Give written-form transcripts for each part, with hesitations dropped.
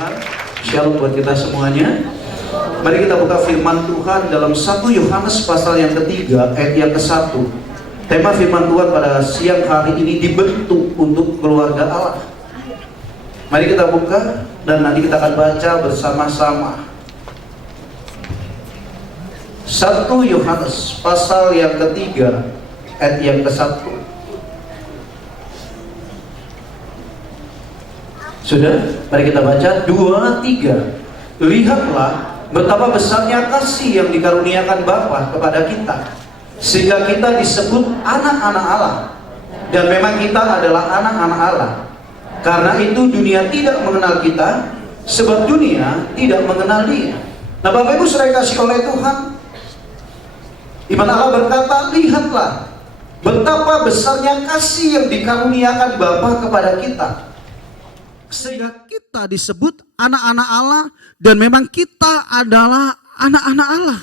Tuhan. Shalom buat kita semuanya. Mari kita buka firman Tuhan dalam 1 Yohanes pasal yang ketiga ayat yang ke-1. Tema firman Tuhan pada siang hari ini dibentuk untuk keluarga Allah. Mari kita buka dan nanti kita akan baca bersama-sama. 1 Yohanes pasal yang ketiga ayat yang ke-1. Sudah? Mari kita baca 2, 3. Lihatlah betapa besarnya kasih yang dikaruniakan Bapa kepada kita, sehingga kita disebut anak-anak Allah. Dan memang kita adalah anak-anak Allah. Karena itu dunia tidak mengenal kita, sebab dunia tidak mengenal Dia. Nah, Bapak Ibu saudara kasih oleh Tuhan, Iman Allah berkata, lihatlah betapa besarnya kasih yang dikaruniakan Bapa kepada kita, sehingga kita disebut anak-anak Allah. Dan memang kita adalah anak-anak Allah.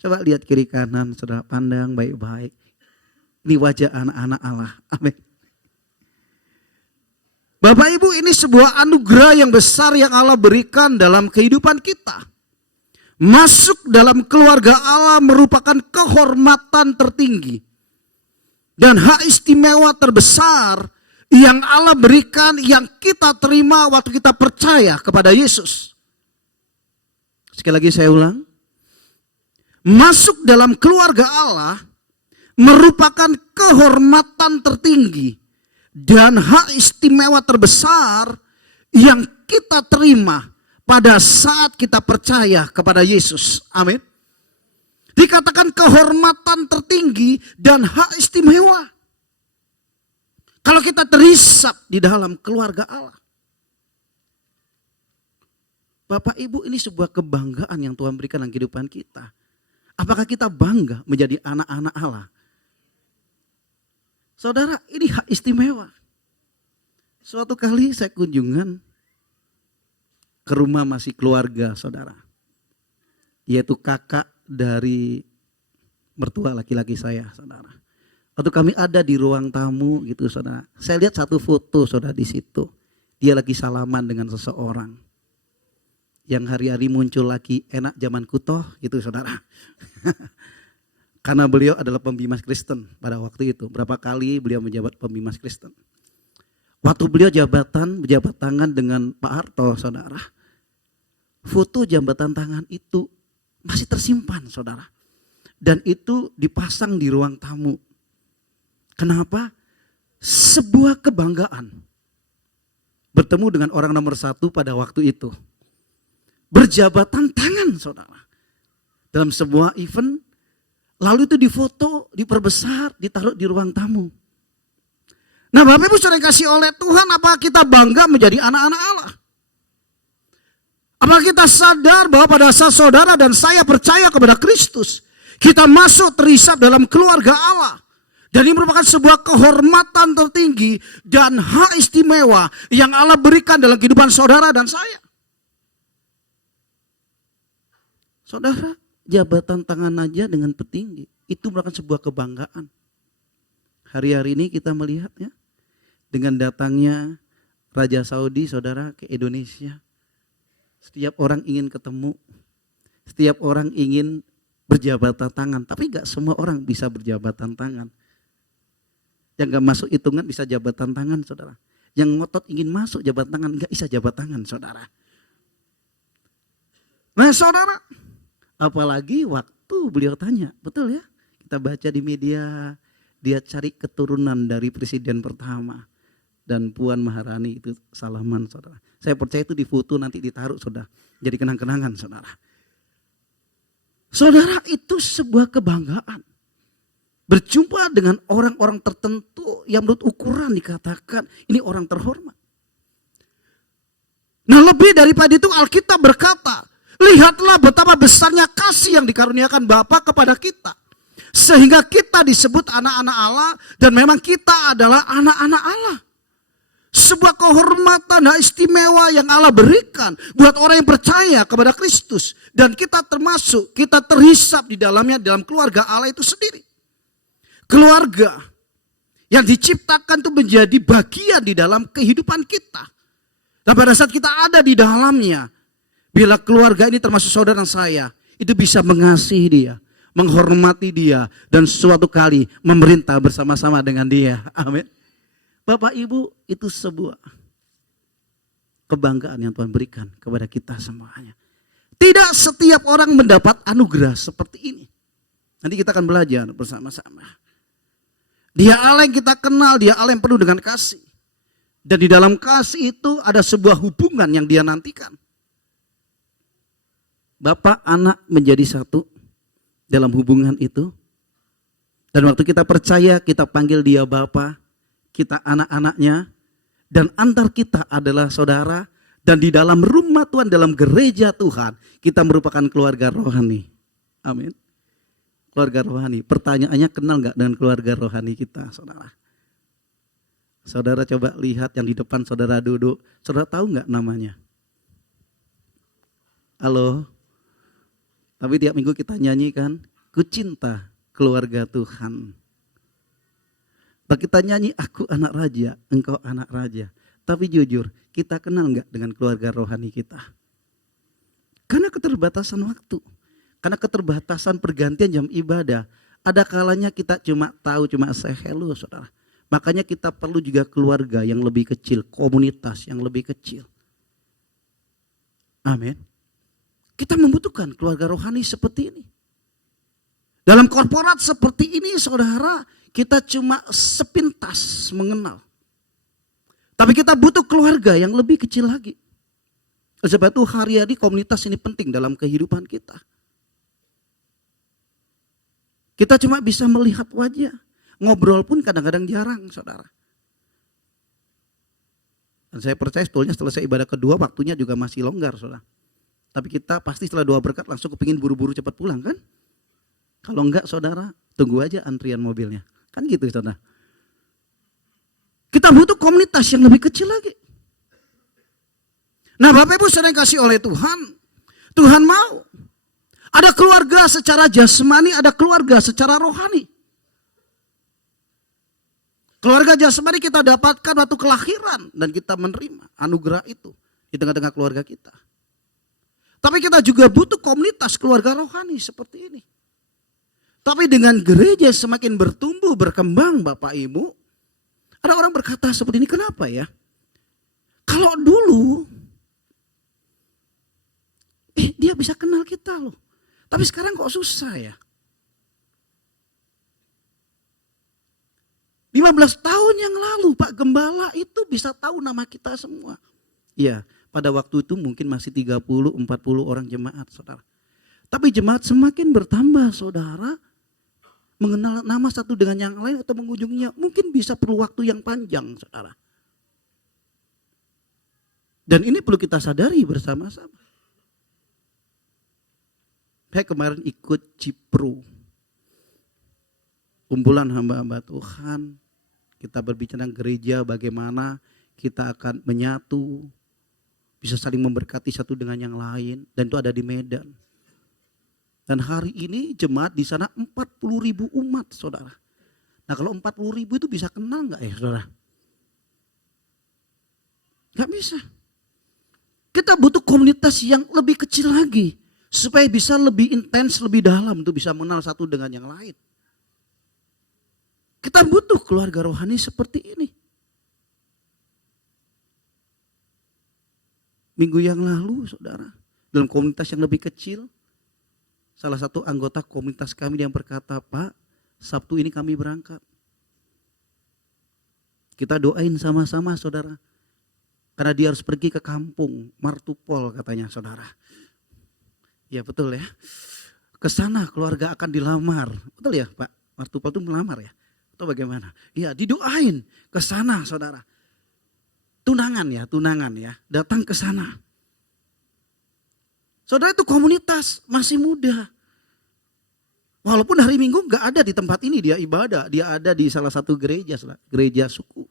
Coba lihat kiri kanan, saudara, pandang baik-baik. Ini wajah anak-anak Allah. Amin. Bapak Ibu, ini sebuah anugerah yang besar yang Allah berikan dalam kehidupan kita. Masuk dalam keluarga Allah merupakan kehormatan tertinggi dan hak istimewa terbesar yang Allah berikan, yang kita terima waktu kita percaya kepada Yesus. Sekali lagi saya ulang. Masuk dalam keluarga Allah merupakan kehormatan tertinggi dan hak istimewa terbesar yang kita terima pada saat kita percaya kepada Yesus. Amin. Dikatakan kehormatan tertinggi dan hak istimewa. Kalau kita terisap di dalam keluarga Allah. Bapak Ibu, ini sebuah kebanggaan yang Tuhan berikan dalam kehidupan kita. Apakah kita bangga menjadi anak-anak Allah? Saudara, ini hak istimewa. Suatu kali saya kunjungan ke rumah masih keluarga saudara. Yaitu kakak dari mertua laki-laki saya, saudara. Waktu kami ada di ruang tamu gitu saudara, saya lihat satu foto saudara di situ. Dia lagi salaman dengan seseorang. Yang hari-hari muncul lagi enak zaman kutoh gitu saudara. Karena beliau adalah pembimas Kristen pada waktu itu. Berapa kali beliau menjabat pembimas Kristen. Waktu beliau berjabat tangan dengan Pak Harto saudara. Foto jabatan tangan itu masih tersimpan saudara. Dan itu dipasang di ruang tamu. Kenapa? Sebuah kebanggaan. Bertemu dengan orang nomor 1 pada waktu itu. Berjabatan tangan saudara. Dalam sebuah event. Lalu itu difoto, diperbesar, ditaruh di ruang tamu. Nah Bapak Ibu saudara kasih oleh Tuhan, apakah kita bangga menjadi anak-anak Allah? Apakah kita sadar bahwa pada saat saudara dan saya percaya kepada Kristus, kita masuk terisap dalam keluarga Allah. Dan ini merupakan sebuah kehormatan tertinggi dan hak istimewa yang Allah berikan dalam kehidupan saudara dan saya. Saudara, jabatan tangan aja dengan petinggi, itu merupakan sebuah kebanggaan. Hari-hari ini kita melihatnya dengan datangnya Raja Saudi saudara ke Indonesia. Setiap orang ingin ketemu, setiap orang ingin berjabatan tangan, tapi gak semua orang bisa berjabatan tangan. Yang gak masuk hitungan bisa jabatan tangan saudara. Yang ngotot ingin masuk jabatan tangan gak bisa jabatan tangan saudara. Nah saudara, apalagi waktu beliau tanya, betul ya? Kita baca di media, dia cari keturunan dari presiden pertama. Dan Puan Maharani itu salaman saudara. Saya percaya itu difoto nanti ditaruh saudara. Jadi kenang-kenangan saudara. Saudara, itu sebuah kebanggaan. Berjumpa dengan orang-orang tertentu yang menurut ukuran dikatakan ini orang terhormat. Nah lebih daripada itu Alkitab berkata, lihatlah betapa besarnya kasih yang dikaruniakan Bapa kepada kita. Sehingga kita disebut anak-anak Allah dan memang kita adalah anak-anak Allah. Sebuah kehormatan dan istimewa yang Allah berikan buat orang yang percaya kepada Kristus. Dan kita termasuk, kita terhisap di dalamnya dalam keluarga Allah itu sendiri. Keluarga yang diciptakan itu menjadi bagian di dalam kehidupan kita. Dan pada saat kita ada di dalamnya, bila keluarga ini termasuk saudara saya, itu bisa mengasihi dia, menghormati dia, dan suatu kali memerintah bersama-sama dengan dia. Amin. Bapak Ibu, itu sebuah kebanggaan yang Tuhan berikan kepada kita semuanya. Tidak setiap orang mendapat anugerah seperti ini. Nanti kita akan belajar bersama-sama. Dia Allah yang kita kenal, dia Allah yang penuh dengan kasih. Dan di dalam kasih itu ada sebuah hubungan yang dia nantikan. Bapak anak menjadi satu dalam hubungan itu. Dan waktu kita percaya, kita panggil dia Bapak, kita anak-anaknya. Dan antar kita adalah saudara. Dan di dalam rumah Tuhan, dalam gereja Tuhan, kita merupakan keluarga rohani. Amin. Keluarga rohani. Pertanyaannya, kenal gak dengan keluarga rohani kita, saudara? Saudara coba lihat yang di depan saudara duduk. Saudara tahu gak namanya? Halo? Tapi tiap minggu kita nyanyikan, ku cinta keluarga Tuhan. Dan kita nyanyi, aku anak raja, engkau anak raja. Tapi jujur, kita kenal gak dengan keluarga rohani kita? Karena keterbatasan waktu. Karena keterbatasan pergantian jam ibadah. Ada kalanya kita cuma tahu, cuma say hello, saudara. Makanya kita perlu juga keluarga yang lebih kecil, komunitas yang lebih kecil. Amin. Kita membutuhkan keluarga rohani seperti ini. Dalam korporat seperti ini, saudara, kita cuma sepintas mengenal. Tapi kita butuh keluarga yang lebih kecil lagi. Sebab itu hari-hari komunitas ini penting dalam kehidupan kita. Kita cuma bisa melihat wajah. Ngobrol pun kadang-kadang jarang, saudara. Dan saya percaya sebetulnya setelah ibadah kedua waktunya juga masih longgar, saudara. Tapi kita pasti setelah doa berkat langsung kepingin buru-buru cepat pulang kan? Kalau enggak, saudara, tunggu aja antrian mobilnya. Kan gitu, saudara. Kita butuh komunitas yang lebih kecil lagi. Nah, Bapak Ibu sering kasih oleh Tuhan. Tuhan mau. Ada keluarga secara jasmani, ada keluarga secara rohani. Keluarga jasmani kita dapatkan waktu kelahiran dan kita menerima anugerah itu di tengah-tengah keluarga kita. Tapi kita juga butuh komunitas keluarga rohani seperti ini. Tapi dengan gereja semakin bertumbuh, berkembang Bapak Ibu, ada orang berkata seperti ini, kenapa ya? Kalau dulu, dia bisa kenal kita loh. Tapi sekarang kok susah ya? 15 tahun yang lalu Pak Gembala itu bisa tahu nama kita semua. Iya, pada waktu itu mungkin masih 30-40 orang jemaat, saudara. Tapi jemaat semakin bertambah, saudara. Mengenal nama satu dengan yang lain atau mengunjunginya mungkin bisa perlu waktu yang panjang, saudara. Dan ini perlu kita sadari bersama-sama. Saya kemarin ikut Cipro. Kumpulan hamba-hamba Tuhan, kita berbicara tentang gereja bagaimana kita akan menyatu, bisa saling memberkati satu dengan yang lain, dan itu ada di Medan. Dan hari ini jemaat di sana 40.000 umat, saudara. Nah kalau 40.000 itu bisa kenal nggak ya, saudara? Nggak bisa. Kita butuh komunitas yang lebih kecil lagi, supaya bisa lebih intens, lebih dalam, untuk bisa mengenal satu dengan yang lain. Kita butuh keluarga rohani seperti ini. Minggu yang lalu, saudara, dalam komunitas yang lebih kecil, salah satu anggota komunitas kami yang berkata, Pak, Sabtu ini kami berangkat. Kita doain sama-sama, saudara. Karena dia harus pergi ke kampung, Martupol katanya, saudara. Ya betul ya. Ke sana keluarga akan dilamar. Betul ya, Pak? Martupol itu melamar ya? Atau bagaimana? Ya, didoain ke sana, saudara. Tunangan ya, datang ke sana. Saudara, itu komunitas masih muda. Walaupun hari Minggu gak ada di tempat ini, dia ibadah. Dia ada di salah satu gereja, gereja suku.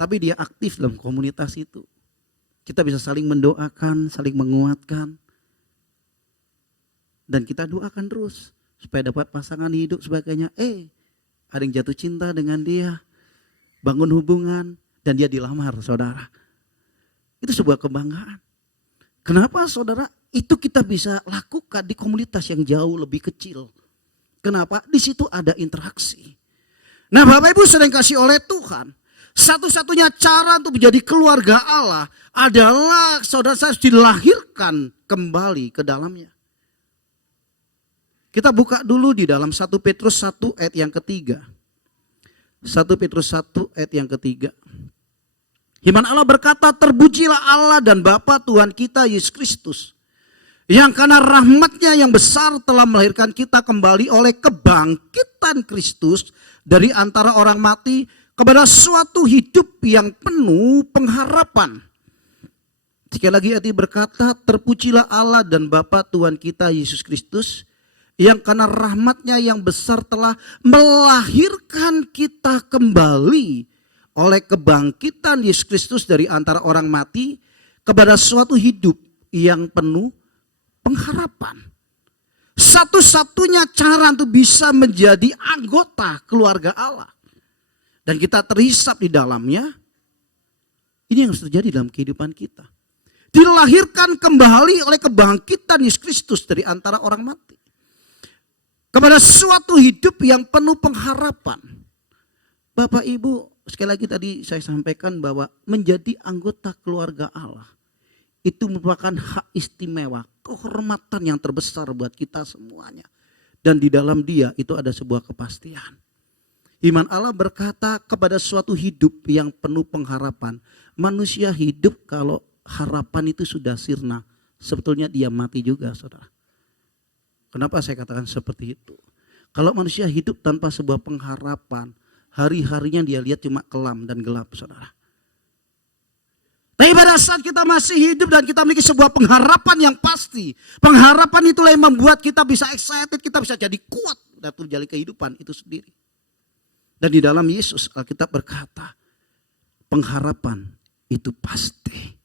Tapi dia aktif dalam komunitas itu. Kita bisa saling mendoakan, saling menguatkan. Dan kita doakan terus. Supaya dapat pasangan hidup sebagainya. Ada yang jatuh cinta dengan dia. Bangun hubungan. Dan dia dilamar, saudara. Itu sebuah kebanggaan. Kenapa saudara? Itu kita bisa lakukan di komunitas yang jauh lebih kecil. Kenapa? Di situ ada interaksi. Nah Bapak Ibu sering kasih oleh Tuhan. Satu-satunya cara untuk menjadi keluarga Allah adalah saudara saya harus dilahirkan kembali ke dalamnya. Kita buka dulu di dalam 1 Petrus 1 ayat yang ketiga. 1 Petrus 1 ayat yang ketiga. Firman Allah berkata, terpujilah Allah dan Bapa Tuhan kita Yesus Kristus, yang karena rahmatnya yang besar telah melahirkan kita kembali oleh kebangkitan Kristus dari antara orang mati kepada suatu hidup yang penuh pengharapan. Sekali lagi ayat ini berkata, terpujilah Allah dan Bapa Tuhan kita Yesus Kristus, yang karena rahmatnya yang besar telah melahirkan kita kembali oleh kebangkitan Yesus Kristus dari antara orang mati kepada suatu hidup yang penuh pengharapan. Satu-satunya cara untuk bisa menjadi anggota keluarga Allah dan kita terhisap di dalamnya, ini yang harus terjadi dalam kehidupan kita. Dilahirkan kembali oleh kebangkitan Yesus Kristus dari antara orang mati kepada suatu hidup yang penuh pengharapan. Bapak Ibu, sekali lagi tadi saya sampaikan bahwa menjadi anggota keluarga Allah itu merupakan hak istimewa, kehormatan yang terbesar buat kita semuanya. Dan di dalam Dia itu ada sebuah kepastian. Iman Allah berkata kepada suatu hidup yang penuh pengharapan. Manusia hidup kalau harapan itu sudah sirna, sebetulnya dia mati juga, saudara. Kenapa saya katakan seperti itu? Kalau manusia hidup tanpa sebuah pengharapan, hari-harinya dia lihat cuma kelam dan gelap, saudara. Tapi pada saat kita masih hidup dan kita memiliki sebuah pengharapan yang pasti, pengharapan itulah yang membuat kita bisa excited, kita bisa jadi kuat dalam menjalani kehidupan itu sendiri. Dan di dalam Yesus Alkitab berkata, pengharapan itu pasti.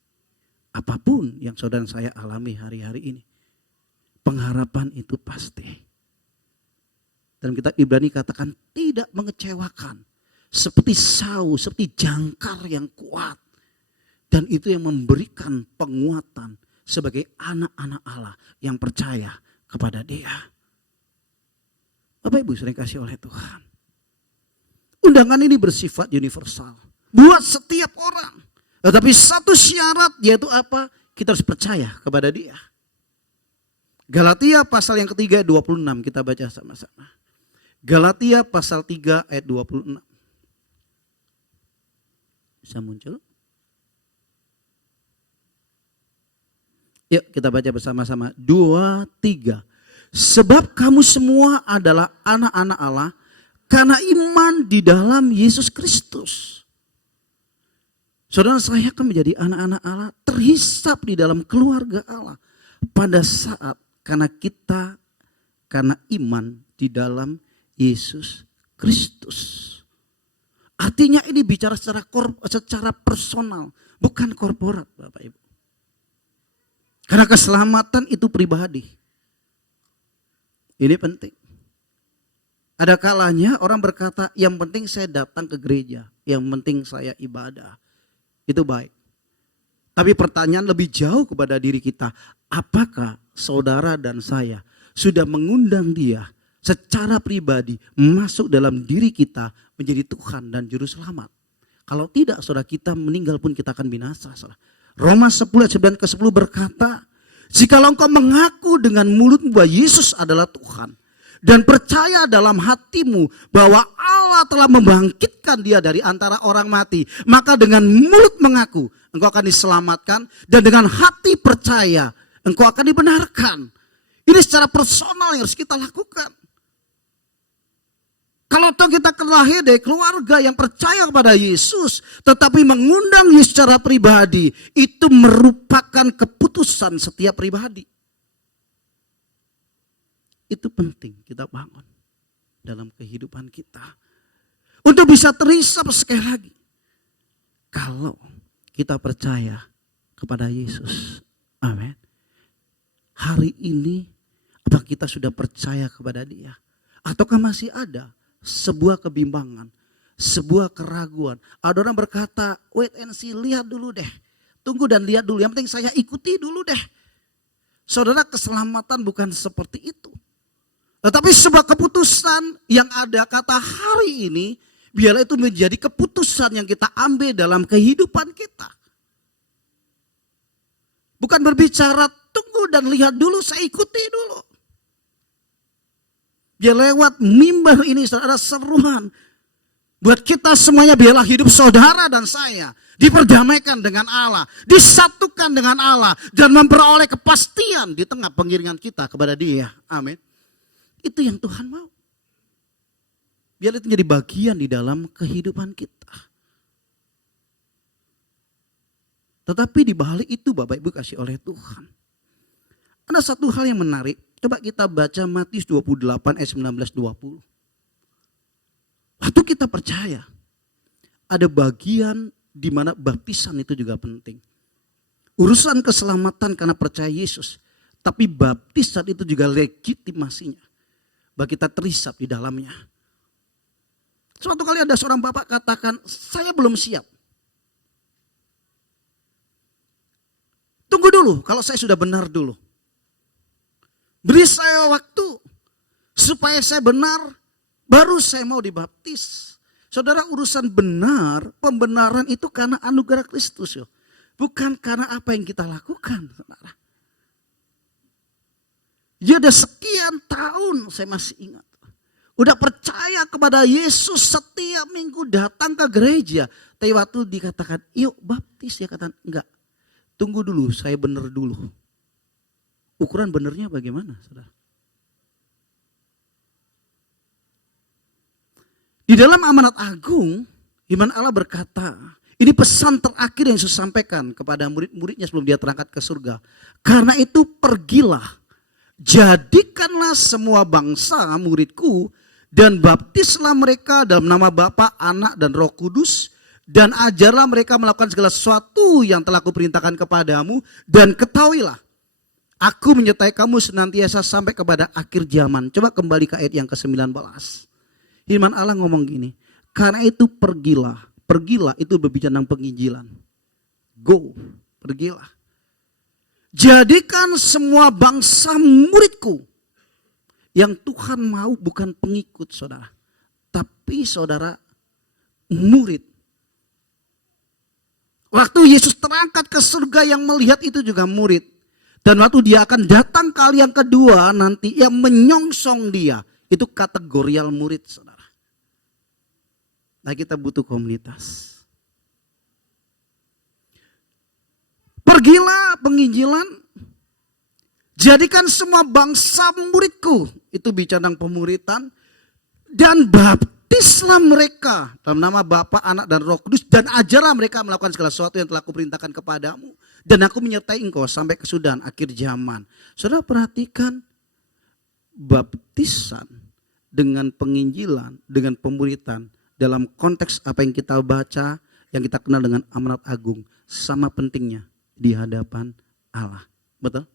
Apapun yang saudara saya alami hari-hari ini, pengharapan itu pasti. Dan kitab Ibrani katakan tidak mengecewakan. Seperti saus, seperti jangkar yang kuat. Dan itu yang memberikan penguatan sebagai anak-anak Allah yang percaya kepada Dia. Bapak Ibu sering kasih oleh Tuhan. Undangan ini bersifat universal. Buat setiap orang. Tetapi satu syarat yaitu apa? Kita harus percaya kepada Dia. Galatia pasal yang ketiga ayat 26 kita baca sama-sama. Galatia pasal 3 ayat 26. Bisa muncul? Yuk kita baca bersama-sama. 2, 3. Sebab kamu semua adalah anak-anak Allah karena iman di dalam Yesus Kristus. Saudara, saya akan menjadi anak-anak Allah, terhisap di dalam keluarga Allah pada saat karena iman di dalam Yesus Kristus. Artinya ini bicara secara personal, bukan korporat, Bapak Ibu. Karena keselamatan itu pribadi. Ini penting. Ada kalanya orang berkata, yang penting saya datang ke gereja, yang penting saya ibadah. Itu baik. Tapi pertanyaan lebih jauh kepada diri kita, apakah saudara dan saya sudah mengundang Dia secara pribadi masuk dalam diri kita menjadi Tuhan dan Juru Selamat? Kalau tidak, saudara, kita meninggal pun kita akan binasa, saudara. Roma 10 ayat 9 ke 10 berkata, jikalau engkau mengaku dengan mulutmu bahwa Yesus adalah Tuhan dan percaya dalam hatimu bahwa Allah telah membangkitkan Dia dari antara orang mati, maka dengan mulut mengaku engkau akan diselamatkan dan dengan hati percaya engkau akan dibenarkan. Ini secara personal yang harus kita lakukan. Kalau kita terlahir dari keluarga yang percaya kepada Yesus, tetapi mengundang Yesus secara pribadi, itu merupakan keputusan setiap pribadi. Itu penting kita bangun dalam kehidupan kita. Untuk bisa terhisap sekali lagi. Kalau kita percaya kepada Yesus. Amin. Hari ini, apakah kita sudah percaya kepada Dia? Ataukah masih ada sebuah kebimbangan, sebuah keraguan? Ada orang berkata, wait and see, lihat dulu deh. Tunggu dan lihat dulu, yang penting saya ikuti dulu deh. Saudara, keselamatan bukan seperti itu. Tetapi sebuah keputusan yang ada kata hari ini, biarlah itu menjadi keputusan yang kita ambil dalam kehidupan kita. Bukan berbicara tunggu dan lihat dulu, saya ikuti dulu. Biar lewat mimbar ini saudara seruan. Buat kita semuanya biarlah hidup saudara dan saya diperdamaikan dengan Allah. Disatukan dengan Allah. Dan memperoleh kepastian di tengah pengiringan kita kepada Dia. Amin. Itu yang Tuhan mau. Biar itu menjadi bagian di dalam kehidupan kita. Tetapi di balik itu Bapak Ibu kasih oleh Tuhan. Ada satu hal yang menarik. Coba kita baca Matius 28 ayat 19-20. Waktu kita percaya, ada bagian di mana baptisan itu juga penting. Urusan keselamatan karena percaya Yesus. Tapi baptisan itu juga legitimasinya. Bagi kita terisap di dalamnya. Suatu kali ada seorang bapak katakan, saya belum siap. Tunggu dulu, kalau saya sudah benar dulu. Beri saya waktu supaya saya benar, baru saya mau dibaptis. Saudara, urusan benar, pembenaran itu karena anugerah Kristus. Bukan karena apa yang kita lakukan. Saudara. Ya udah sekian tahun saya masih ingat. Udah percaya kepada Yesus setiap minggu datang ke gereja. Tapi waktu dikatakan, yuk baptis, ya katakan enggak. Tunggu dulu, saya benar dulu. Ukuran benernya bagaimana, saudara? Di dalam amanat agung, iman Allah berkata, ini pesan terakhir yang Yesus sampaikan kepada murid-muridnya sebelum dia terangkat ke surga. Karena itu pergilah, jadikanlah semua bangsa muridku, dan baptislah mereka dalam nama Bapa, Anak, dan Roh Kudus, dan ajarlah mereka melakukan segala sesuatu yang telah kuperintahkan kepadamu, dan ketahuilah, aku menyertai kamu senantiasa sampai kepada akhir zaman. Coba kembali ke ayat yang ke-19. Firman Allah ngomong gini. Karena itu pergilah. Pergilah itu berbicara tentang penginjilan. Go. Pergilah. Jadikan semua bangsa muridku. Yang Tuhan mau bukan pengikut saudara. Tapi saudara murid. Waktu Yesus terangkat ke surga yang melihat itu juga murid. Dan waktu dia akan datang kali yang kedua nanti yang menyongsong dia. Itu kategorial murid saudara. Nah kita butuh komunitas. Pergilah penginjilan. Jadikan semua bangsa muridku. Itu bicara tentang pemuritan. Dan baptislah mereka dalam nama Bapa, Anak, dan Roh Kudus. Dan ajarlah mereka melakukan segala sesuatu yang telah kuperintahkan kepadamu. Dan aku menyertai engkau sampai kesudahan akhir zaman. Saudara perhatikan baptisan dengan penginjilan, dengan pemuritan. Dalam konteks apa yang kita baca, yang kita kenal dengan amanat agung. Sama pentingnya di hadapan Allah. Betul?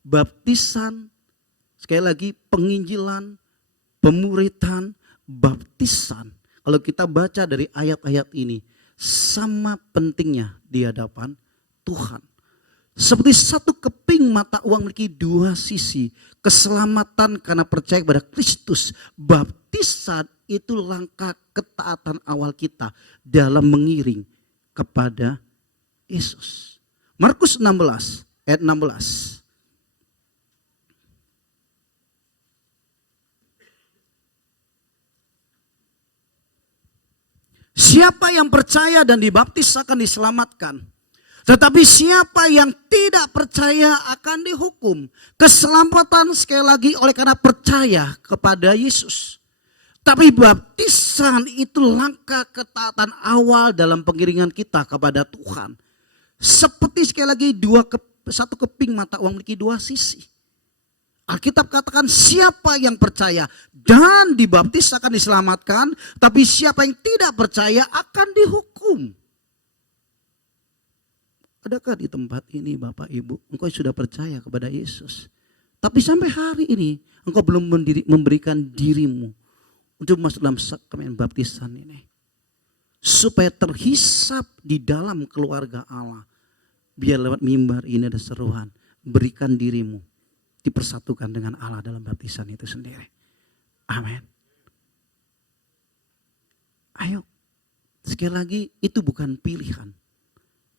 Baptisan, sekali lagi penginjilan, pemuritan, baptisan. Kalau kita baca dari ayat-ayat ini, sama pentingnya di hadapan Tuhan. Seperti satu keping mata uang memiliki dua sisi. Keselamatan karena percaya kepada Kristus. Baptisan itu langkah ketaatan awal kita dalam mengiring kepada Yesus. Markus 16 ayat 16. Siapa yang percaya dan dibaptis akan diselamatkan. Tetapi siapa yang tidak percaya akan dihukum. Keselamatan sekali lagi oleh karena percaya kepada Yesus. Tapi baptisan itu langkah ketaatan awal dalam pengiringan kita kepada Tuhan. Seperti sekali lagi satu keping mata uang memiliki dua sisi. Alkitab katakan siapa yang percaya dan dibaptis akan diselamatkan. Tapi siapa yang tidak percaya akan dihukum. Adakah di tempat ini Bapak Ibu engkau sudah percaya kepada Yesus. Tapi sampai hari ini engkau belum memberikan dirimu untuk masuk dalam sakramen baptisan ini. supaya terhisap di dalam keluarga Allah. Biar lewat mimbar ini ada seruan, berikan dirimu dipersatukan dengan Allah dalam baptisan itu sendiri. Amin. Ayo, sekali lagi itu bukan pilihan,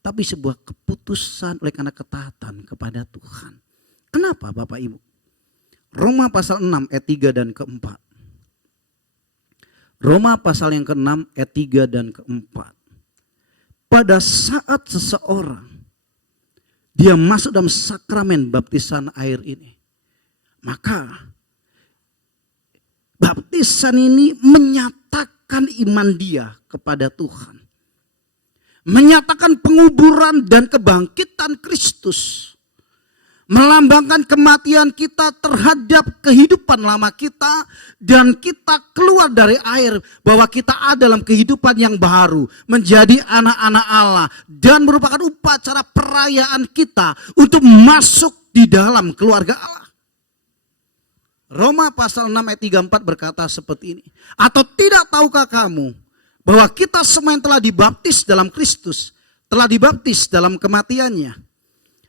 tapi sebuah keputusan oleh karena ketaatan kepada Tuhan. Kenapa Bapak Ibu? Roma pasal 6 ayat 3 dan keempat. Roma pasal yang ke-6 ayat 3 dan ke-4. Pada saat seseorang dia masuk dalam sakramen baptisan air ini, maka baptisan ini menyatakan iman dia kepada Tuhan. Menyatakan penguburan dan kebangkitan Kristus. Melambangkan kematian kita terhadap kehidupan lama kita. Dan kita keluar dari air bahwa kita ada dalam kehidupan yang baru. Menjadi anak-anak Allah. Dan merupakan upacara perayaan kita untuk masuk di dalam keluarga Allah. Roma pasal 6 ayat 34 berkata seperti ini. Atau tidak tahukah kamu bahwa kita semua yang telah dibaptis dalam Kristus telah dibaptis dalam kematiannya.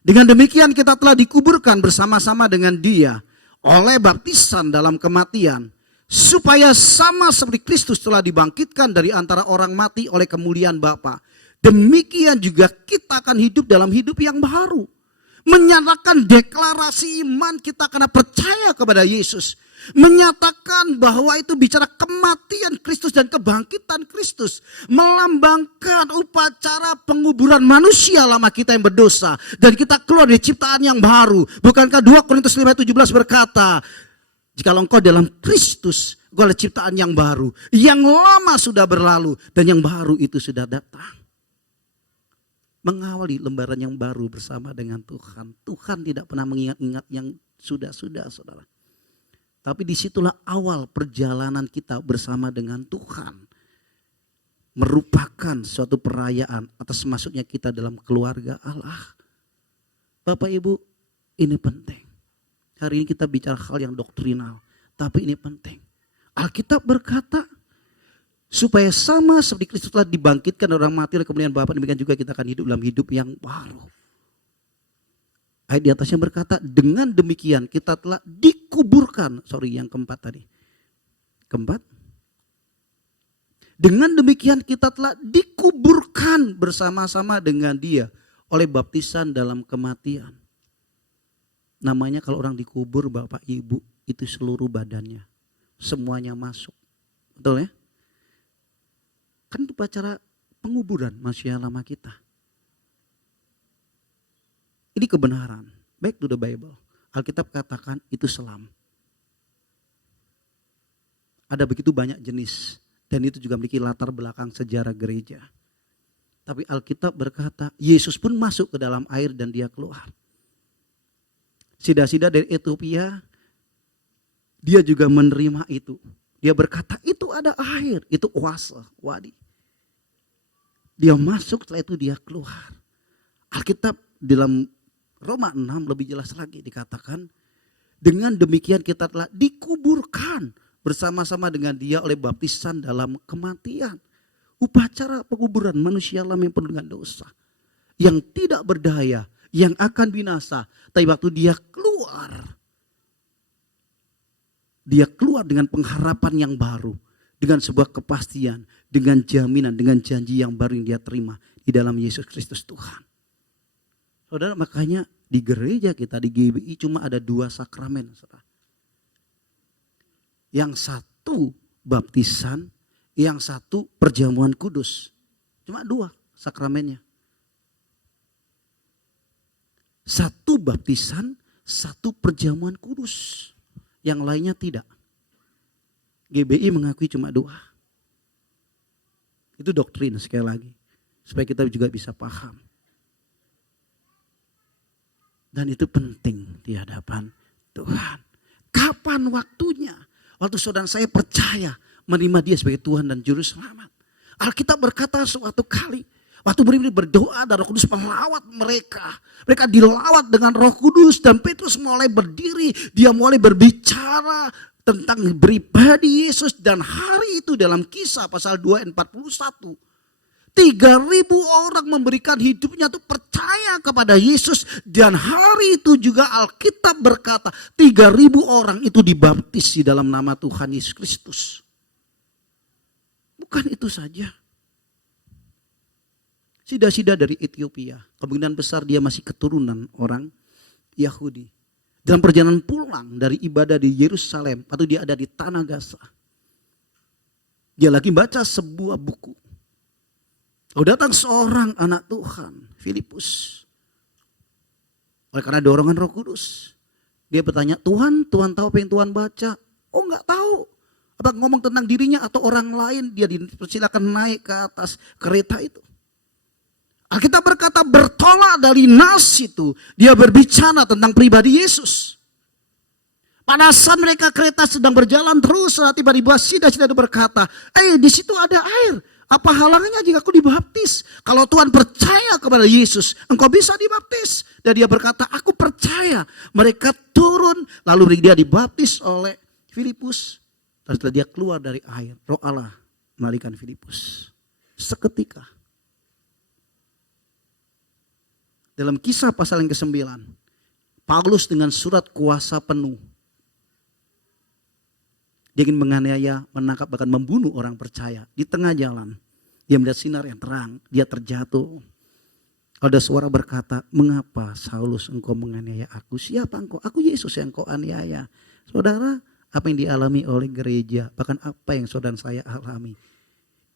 Dengan demikian kita telah dikuburkan bersama-sama dengan Dia oleh baptisan dalam kematian, supaya sama seperti Kristus telah dibangkitkan dari antara orang mati oleh kemuliaan Bapa. Demikian juga kita akan hidup dalam hidup yang baru. Menyatakan deklarasi iman kita karena percaya kepada Yesus. Menyatakan bahwa itu bicara kematian Kristus dan kebangkitan Kristus. Melambangkan upacara penguburan manusia lama kita yang berdosa. Dan kita keluar dari ciptaan yang baru. Bukankah 2 Korintus 5:17 berkata, jikalau engkau dalam Kristus, engkau adalah ciptaan yang baru. Yang lama sudah berlalu dan yang baru itu sudah datang. Mengawali lembaran yang baru bersama dengan Tuhan. Tuhan tidak pernah mengingat-ingat yang sudah-sudah, saudara. Tapi disitulah awal perjalanan kita bersama dengan Tuhan. Merupakan suatu perayaan atas masuknya kita dalam keluarga Allah. Bapak Ibu, ini penting. Hari ini kita bicara hal yang doktrinal. Tapi ini penting. Alkitab berkata, supaya sama seperti Kristus telah dibangkitkan dari orang mati oleh kemuliaan Bapa, demikian juga kita akan hidup dalam hidup yang baru. Ayat di atasnya berkata, dengan demikian kita telah dikuburkan. Yang keempat tadi. Keempat. Dengan demikian kita telah dikuburkan bersama-sama dengan Dia oleh baptisan dalam kematian. Namanya kalau orang dikubur Bapak Ibu, itu seluruh badannya. Semuanya masuk. Betul ya? Kan itu upacara penguburan manusia lama kita. Ini kebenaran. Back to the Bible. Alkitab katakan itu selam. Ada begitu banyak jenis. Dan itu juga memiliki latar belakang sejarah gereja. Tapi Alkitab berkata Yesus pun masuk ke dalam air dan Dia keluar. Sida-sida dari Ethiopia, dia juga menerima itu. Dia berkata itu ada air. Itu oase, wadi. Dia masuk, setelah itu dia keluar. Alkitab dalam Roma 6 lebih jelas lagi dikatakan, dengan demikian kita telah dikuburkan bersama-sama dengan Dia oleh baptisan dalam kematian. Upacara penguburan manusia lama yang penuh dengan dosa. Yang tidak berdaya, yang akan binasa. Tapi waktu dia keluar dengan pengharapan yang baru. Dengan sebuah kepastian, dengan jaminan, dengan janji yang baru yang dia terima di dalam Yesus Kristus Tuhan. Saudara, makanya di gereja kita, di GBI cuma ada 2 sakramen. Saudara. Yang satu baptisan, yang satu perjamuan kudus. Cuma 2 sakramennya. Satu baptisan, satu perjamuan kudus. Yang lainnya tidak. GBI mengakui cuma 2. Itu doktrin sekali lagi. Supaya kita juga bisa paham. Dan itu penting di hadapan Tuhan. Kapan waktunya? Waktu saudara saya percaya menerima Dia sebagai Tuhan dan Juru Selamat. Alkitab berkata suatu kali. Waktu murid-murid berdoa dan Roh Kudus melawat mereka. Mereka dilawat dengan Roh Kudus. Dan Petrus mulai berdiri. Dia mulai berbicara tentang pribadi Yesus. Dan hari itu dalam Kisah pasal 2 ayat 41. 3.000 orang memberikan hidupnya untuk percaya kepada Yesus. Dan hari itu juga Alkitab berkata 3.000 orang itu dibaptis di dalam nama Tuhan Yesus Kristus. Bukan itu saja. Sida-sida dari Ethiopia, kemungkinan besar dia masih keturunan orang Yahudi. Dalam perjalanan pulang dari ibadah di Yerusalem, atau dia ada di Tanah Gaza, dia lagi baca sebuah buku. Lalu datang seorang anak Tuhan, Filipus. Oleh karena dorongan Roh Kudus, dia bertanya, Tuhan tahu apa yang Tuhan baca? Oh, enggak tahu. Apa ngomong tentang dirinya atau orang lain? Dia dipersilakan naik ke atas kereta itu. Alkitab berkata bertolak dari nas itu, dia berbicara tentang pribadi Yesus. Pada saat mereka kereta sedang berjalan terus, tiba-tiba sida-sida itu berkata, di situ ada air. Apa halangannya jika aku dibaptis? Kalau Tuhan percaya kepada Yesus, engkau bisa dibaptis. Dan dia berkata, aku percaya. Mereka turun, lalu dia dibaptis oleh Filipus. Dan setelah dia keluar dari air, Roh Allah mengalihkan Filipus. Seketika. Dalam Kisah pasal yang ke-9, Paulus dengan surat kuasa penuh, dia ingin menganiaya, menangkap, bahkan membunuh orang percaya. Di tengah jalan, dia melihat sinar yang terang, dia terjatuh. Ada suara berkata, mengapa Saulus engkau menganiaya aku? Siapa engkau? Aku Yesus yang kau aniaya. Saudara, apa yang dialami oleh gereja, bahkan apa yang saudara saya alami,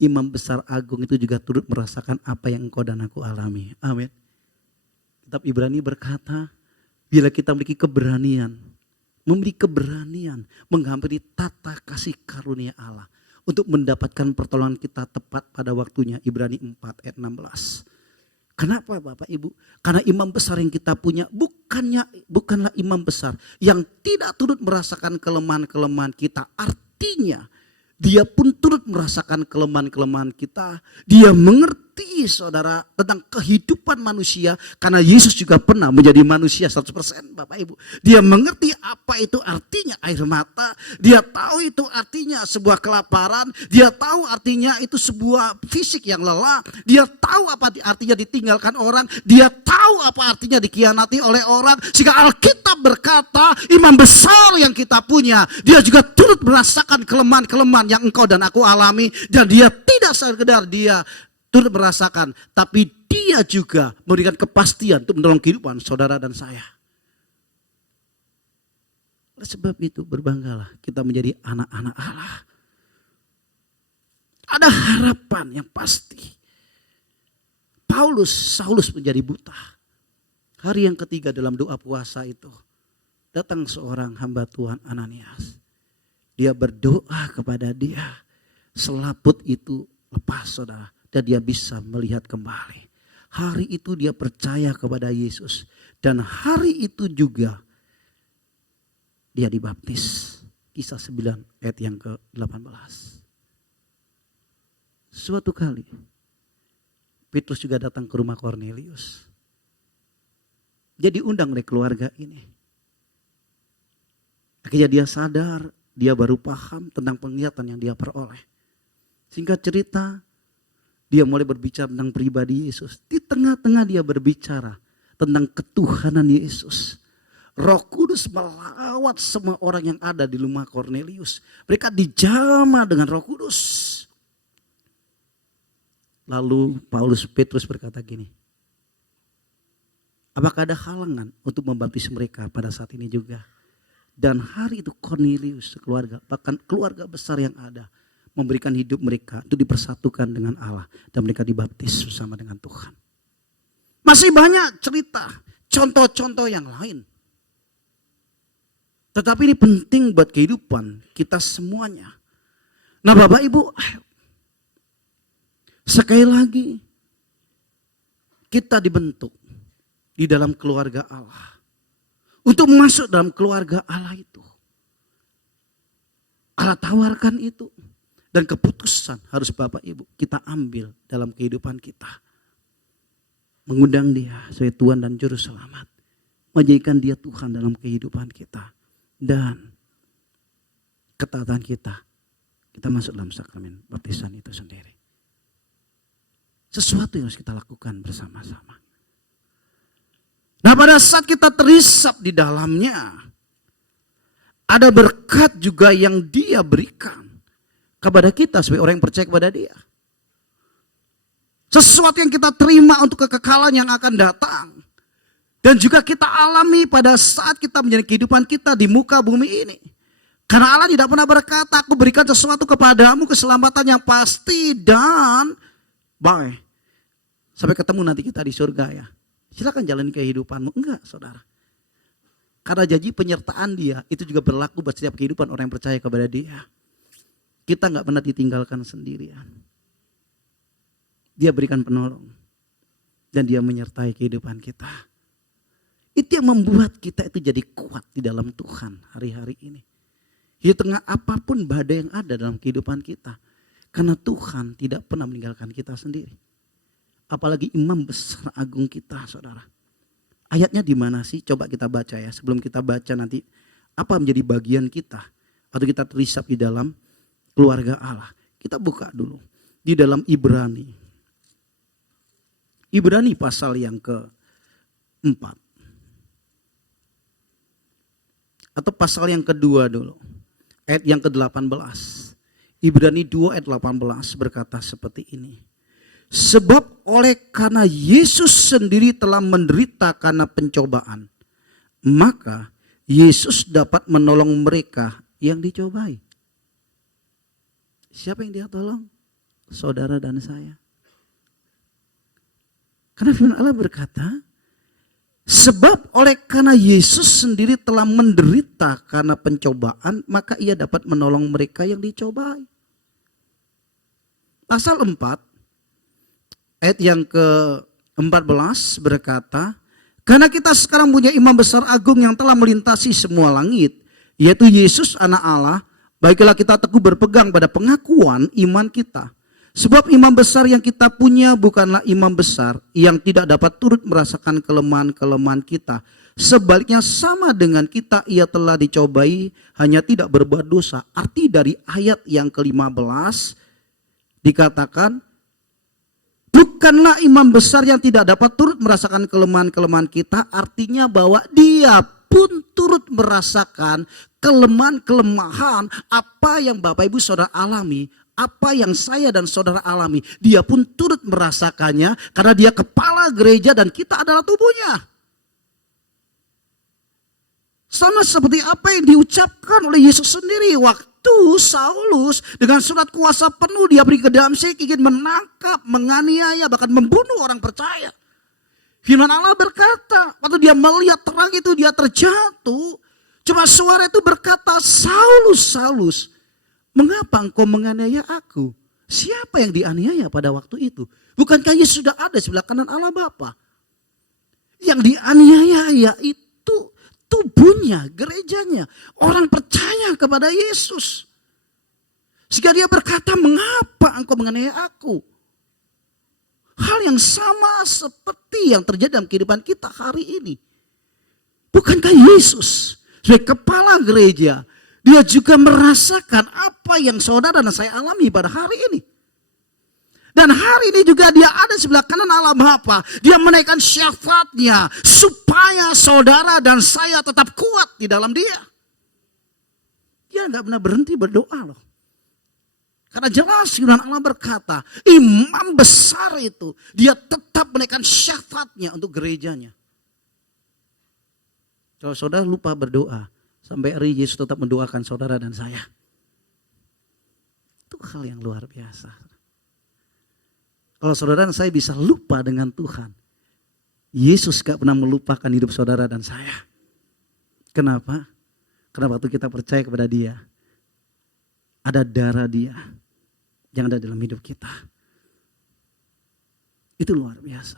Imam Besar Agung itu juga turut merasakan apa yang engkau dan aku alami. Amin. Kitab Ibrani berkata, bila kita memiliki keberanian menghampiri tata kasih karunia Allah untuk mendapatkan pertolongan kita tepat pada waktunya. Ibrani 4 ayat 16. Kenapa Bapak Ibu? Karena imam besar yang kita punya bukanlah imam besar yang tidak turut merasakan kelemahan-kelemahan kita. Artinya dia pun turut merasakan kelemahan-kelemahan kita. Dia mengerti saudara tentang kehidupan manusia. Karena Yesus juga pernah menjadi manusia 100% Bapak Ibu. Dia mengerti apa itu artinya air mata. Dia tahu itu artinya sebuah kelaparan. Dia tahu artinya itu sebuah fisik yang lelah. Dia tahu apa artinya ditinggalkan orang. Dia tahu apa artinya dikhianati oleh orang. Sehingga Alkitab berkata imam besar yang kita punya, dia juga turut merasakan kelemahan-kelemahan yang engkau dan aku alami. Dan dia tidak sekedar dia turut merasakan, tapi dia juga memberikan kepastian untuk menolong kehidupan saudara dan saya. Oleh sebab itu berbanggalah kita menjadi anak-anak Allah. Ada harapan yang pasti. Saulus menjadi buta. Hari yang ketiga dalam doa puasa itu, datang seorang hamba Tuhan Ananias. Dia berdoa kepada dia, selaput itu lepas saudara. Dan dia bisa melihat kembali. Hari itu dia percaya kepada Yesus. Dan hari itu juga dia dibaptis. Kisah 9 ayat yang ke-18. Suatu kali Petrus juga datang ke rumah Kornelius. Dia diundang oleh keluarga ini. Akhirnya dia sadar, dia baru paham tentang penglihatan yang dia peroleh. Singkat cerita, dia mulai berbicara tentang pribadi Yesus. Di tengah-tengah dia berbicara tentang ketuhanan Yesus. Roh Kudus melawat semua orang yang ada di rumah Kornelius. Mereka dijamah dengan Roh Kudus. Lalu Petrus berkata gini, apakah ada halangan untuk membaptis mereka pada saat ini juga? Dan hari itu Kornelius sekeluarga, bahkan keluarga besar yang ada, memberikan hidup mereka untuk dipersatukan dengan Allah. Dan mereka dibaptis bersama dengan Tuhan. Masih banyak cerita, contoh-contoh yang lain. Tetapi ini penting buat kehidupan kita semuanya. Nah Bapak Ibu, sekali lagi kita dibentuk di dalam keluarga Allah. Untuk masuk dalam keluarga Allah itu. Allah tawarkan itu. Dan keputusan harus Bapak Ibu kita ambil dalam kehidupan kita. Mengundang dia sebagai Tuhan dan Juru Selamat. Menjadikan dia Tuhan dalam kehidupan kita. Dan ketaatan kita. Kita masuk dalam sakramen baptisan itu sendiri. Sesuatu yang harus kita lakukan bersama-sama. Nah, pada saat kita terisap di dalamnya, ada berkat juga yang Dia berikan kepada kita sebagai orang yang percaya kepada Dia. Sesuatu yang kita terima untuk kekekalan yang akan datang. Dan juga kita alami pada saat kita menjalani kehidupan kita di muka bumi ini. Karena Allah tidak pernah berkata, aku berikan sesuatu kepadamu, keselamatan yang pasti dan bye. Sampai ketemu nanti kita di surga ya. Silakan jalani kehidupanmu. Enggak, saudara. Karena janji penyertaan Dia itu juga berlaku buat setiap kehidupan orang yang percaya kepada Dia. Kita enggak pernah ditinggalkan sendirian. Dia berikan penolong. Dan Dia menyertai kehidupan kita. Itu yang membuat kita itu jadi kuat di dalam Tuhan hari-hari ini. Di tengah apapun badai yang ada dalam kehidupan kita. Karena Tuhan tidak pernah meninggalkan kita sendiri. Apalagi imam besar agung kita, saudara. Ayatnya di mana sih? Coba kita baca ya. Sebelum kita baca nanti apa menjadi bagian kita. Atau kita terisap di dalam keluarga Allah. Kita buka dulu. Di dalam Ibrani. Ibrani pasal yang ke-4. Atau pasal yang kedua dulu. Ayat yang ke-18. Ibrani 2 ayat 18 berkata seperti ini. Sebab oleh karena Yesus sendiri telah menderita karena pencobaan, maka Yesus dapat menolong mereka yang dicobai. Siapa yang Dia tolong? Saudara dan saya. Karena firman Allah berkata, sebab oleh karena Yesus sendiri telah menderita karena pencobaan, maka Ia dapat menolong mereka yang dicobai. Pasal 4 ayat yang ke-14 berkata, karena kita sekarang punya imam besar agung yang telah melintasi semua langit, yaitu Yesus anak Allah, baiklah kita teguh berpegang pada pengakuan iman kita. Sebab imam besar yang kita punya bukanlah imam besar yang tidak dapat turut merasakan kelemahan-kelemahan kita. Sebaliknya sama dengan kita, ia telah dicobai, hanya tidak berbuat dosa. Arti dari ayat yang ke-15 dikatakan, bukanlah imam besar yang tidak dapat turut merasakan kelemahan-kelemahan kita. Artinya bahwa Dia pun turut merasakan kelemahan-kelemahan apa yang Bapak Ibu Saudara alami. Apa yang saya dan saudara alami. Dia pun turut merasakannya karena Dia kepala gereja dan kita adalah tubuhnya. Sama seperti apa yang diucapkan oleh Yesus sendiri waktu Saulus dengan surat kuasa penuh dia pergi ke Damsyik ingin menangkap, menganiaya, bahkan membunuh orang percaya. Firman Allah berkata, waktu dia melihat terang itu dia terjatuh. Cuma suara itu berkata, Saulus, Saulus, mengapa engkau menganiaya aku? Siapa yang dianiaya pada waktu itu? Bukankah Yesus sudah ada sebelah kanan Allah Bapa? Yang dianiaya yaitu tubuhnya, gerejanya. Orang percaya kepada Yesus. Sehingga dia berkata, mengapa engkau menganiaya aku? Hal yang sama seperti yang terjadi dalam kehidupan kita hari ini. Bukankah Yesus sebagai kepala gereja, Dia juga merasakan apa yang saudara dan saya alami pada hari ini. Dan hari ini juga Dia ada sebelah kanan Allah Bapa. Dia menaikkan syafaatnya supaya saudara dan saya tetap kuat di dalam Dia. Dia enggak pernah berhenti berdoa loh. Karena jelas firman Allah berkata, imam besar itu dia tetap menaikkan syafaatnya untuk gerejanya. Kalau saudara lupa berdoa, sampai hari Yesus tetap mendoakan saudara dan saya. Itu hal yang luar biasa. Kalau saudara dan saya bisa lupa dengan Tuhan, Yesus gak pernah melupakan hidup saudara dan saya. Kenapa? Karena waktu kita percaya kepada Dia, ada darah Dia yang ada dalam hidup kita. Itu luar biasa.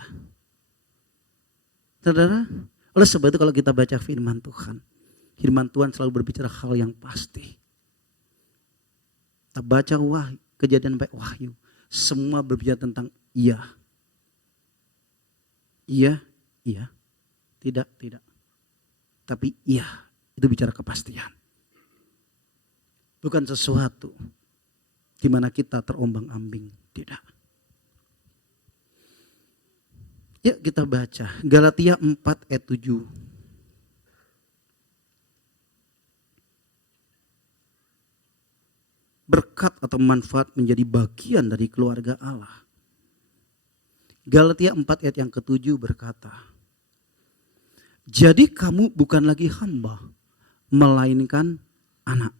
Saudara, oleh sebab itu kalau kita baca firman Tuhan selalu berbicara hal yang pasti. Kita baca kejadian sampai Wahyu. Semua berbicara tentang iya. Iya, iya. Tidak, tidak. Tapi iya, itu bicara kepastian. Bukan sesuatu di mana kita terombang-ambing, tidak. Ya kita baca Galatia 4 ayat 7. Berkat atau manfaat menjadi bagian dari keluarga Allah. Galatia 4 ayat yang ke-7 berkata, jadi kamu bukan lagi hamba, melainkan anak.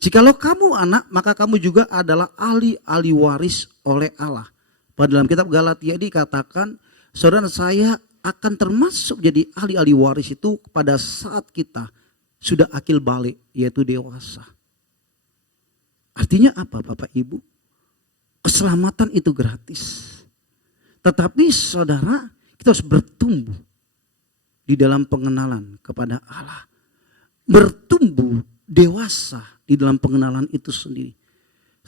Jikalau kamu anak, maka kamu juga adalah ahli waris oleh Allah. Pada dalam kitab Galatia dikatakan, saudara saya akan termasuk jadi ahli waris itu pada saat kita sudah akil balik, yaitu dewasa. Artinya apa Bapak Ibu? Keselamatan itu gratis. Tetapi saudara, kita harus bertumbuh di dalam pengenalan kepada Allah. Bertumbuh dewasa di dalam pengenalan itu sendiri.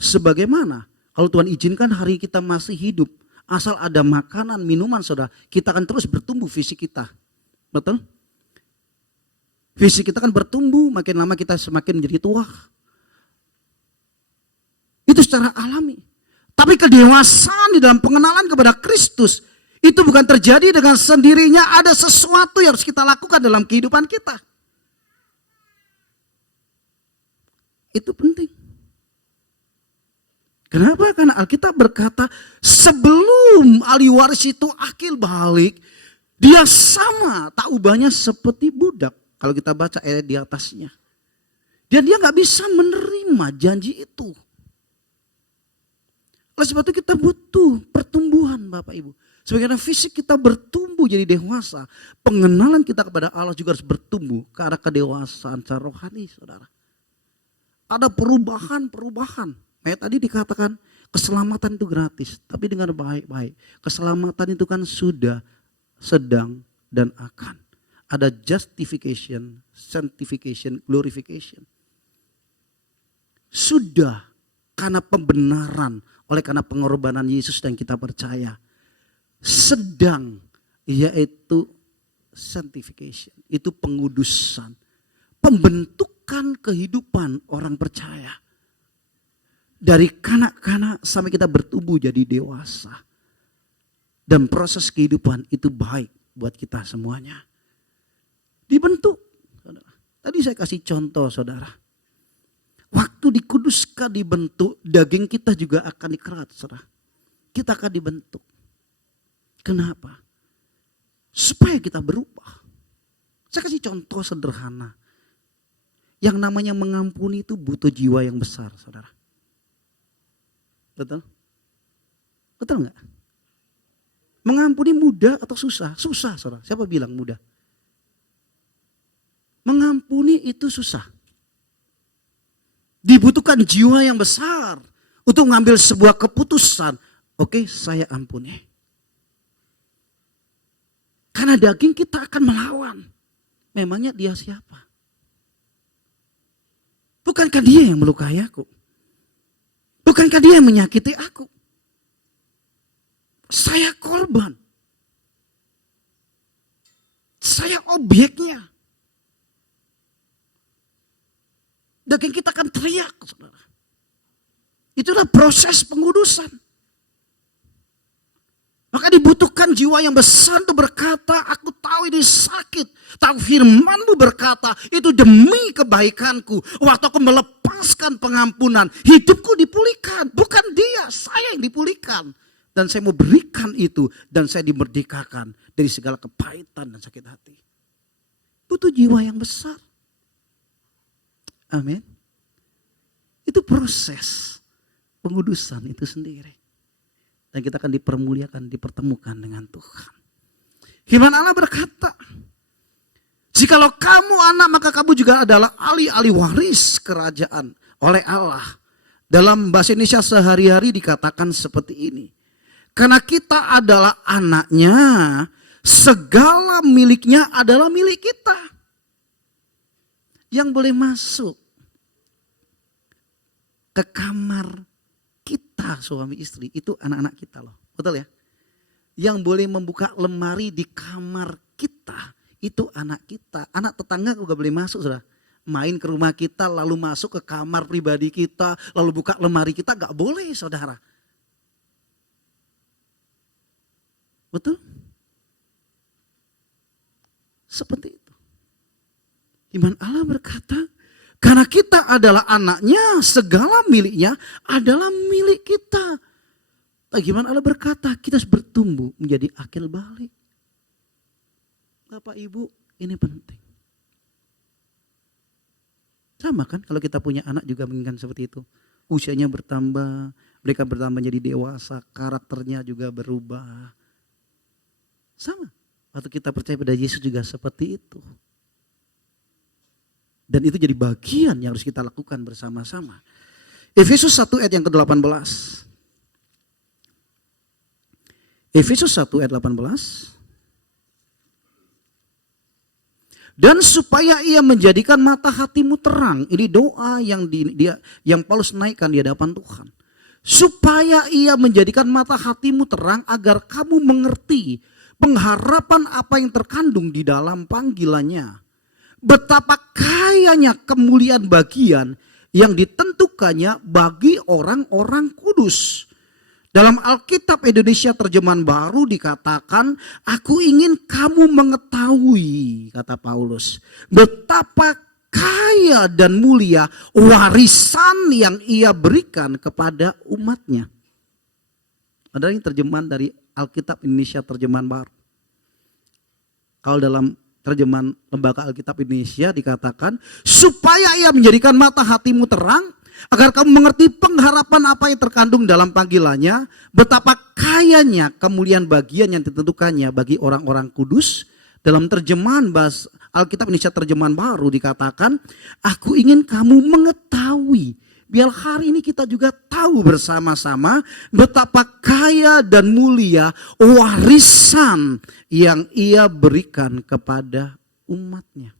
Sebagaimana kalau Tuhan izinkan hari kita masih hidup, asal ada makanan, minuman saudara, kita akan terus bertumbuh fisik kita. Betul? Fisik kita kan bertumbuh, makin lama kita semakin menjadi tua. Itu secara alami. Tapi kedewasaan di dalam pengenalan kepada Kristus itu bukan terjadi dengan sendirinya, ada sesuatu yang harus kita lakukan dalam kehidupan kita. Itu penting. Kenapa? Karena Alkitab berkata sebelum ahli waris itu akil balik, dia sama tak ubahnya seperti budak. Kalau kita baca ayat di atasnya. Dan dia gak bisa menerima janji itu. Oleh sebab itu kita butuh pertumbuhan Bapak Ibu. Sebagaimana fisik kita bertumbuh jadi dewasa, pengenalan kita kepada Allah juga harus bertumbuh ke arah kedewasaan secara rohani, saudara. Ada perubahan-perubahan. Tadi dikatakan keselamatan itu gratis, tapi dengan baik-baik. Keselamatan itu kan sudah, sedang, dan akan. Ada justification, sanctification, glorification. Sudah karena pembenaran, oleh karena pengorbanan Yesus dan kita percaya. Sedang, yaitu sanctification, itu pengudusan. Pembentukan kehidupan orang percaya. Dari kanak-kanak sampai kita bertumbuh jadi dewasa. Dan proses kehidupan itu baik buat kita semuanya. Dibentuk. Saudara. Tadi saya kasih contoh saudara. Waktu dikuduskan dibentuk, daging kita juga akan dikerat, saudara. Kita akan dibentuk. Kenapa? Supaya kita berubah. Saya kasih contoh sederhana. Yang namanya mengampuni itu butuh jiwa yang besar, saudara. Betul? Betul enggak? Mengampuni mudah atau susah? Susah, saudara. Siapa bilang mudah? Mengampuni itu susah. Dibutuhkan jiwa yang besar untuk mengambil sebuah keputusan. Oke, saya ampuni. Karena daging kita akan melawan. Memangnya dia siapa? Bukankah dia yang melukai aku? Bukankah dia yang menyakiti aku? Saya korban. Saya objeknya. Daging kita akan teriak, saudara. Itulah proses pengudusan. Maka dibutuhkan jiwa yang besar untuk berkata, aku tahu ini sakit. Tahu firman-Mu berkata, itu demi kebaikanku. Waktu aku melepaskan pengampunan, hidupku dipulihkan. Bukan dia, saya yang dipulihkan. Dan saya mau berikan itu, dan saya dimerdekakan dari segala kepahitan dan sakit hati. Butuh jiwa yang besar. Amin. Itu proses pengudusan itu sendiri. Dan kita akan dipermuliakan, dipertemukan dengan Tuhan. Firman Allah berkata, jikalau kamu anak maka kamu juga adalah ahli waris kerajaan oleh Allah. Dalam bahasa Indonesia sehari-hari dikatakan seperti ini. Karena kita adalah anaknya, segala miliknya adalah milik kita. Yang boleh masuk ke kamar kita suami istri itu anak-anak kita loh. Betul ya? Yang boleh membuka lemari di kamar kita itu anak kita. Anak tetangga juga boleh masuk sudah. Main ke rumah kita lalu masuk ke kamar pribadi kita. Lalu buka lemari kita gak boleh saudara. Betul? seperti itu. Iman Allah berkata, karena kita adalah anaknya, segala miliknya adalah milik kita. Bagaimana Allah berkata, kita harus bertumbuh menjadi akil balik. Bapak Ibu, ini penting. Sama kan kalau kita punya anak juga menginginkan seperti itu. Usianya bertambah, mereka bertambah jadi dewasa, karakternya juga berubah. Sama, waktu kita percaya pada Yesus juga seperti itu. Dan itu jadi bagian yang harus kita lakukan bersama-sama. Efesus 1 ayat yang ke-18. Efesus 1 ayat 18. Dan supaya ia menjadikan mata hatimu terang. Ini doa yang Paulus naikkan di hadapan Tuhan. Supaya ia menjadikan mata hatimu terang agar kamu mengerti pengharapan apa yang terkandung di dalam panggilannya. Betapa kayanya kemuliaan bagian yang ditentukannya bagi orang-orang kudus. Dalam Alkitab Indonesia terjemahan baru dikatakan, aku ingin kamu mengetahui, kata Paulus, betapa kaya dan mulia warisan yang ia berikan kepada umatnya. Ada yang terjemahan dari Alkitab Indonesia terjemahan baru. Kalau dalam terjemahan Lembaga Alkitab Indonesia dikatakan, supaya ia menjadikan mata hatimu terang, agar kamu mengerti pengharapan apa yang terkandung dalam panggilannya, betapa kayanya kemuliaan bagian yang ditentukannya bagi orang-orang kudus. Dalam terjemahan bahasa Alkitab Indonesia terjemahan baru dikatakan, aku ingin kamu mengetahui. Biar hari ini kita juga tahu bersama-sama betapa kaya dan mulia warisan yang ia berikan kepada umatnya.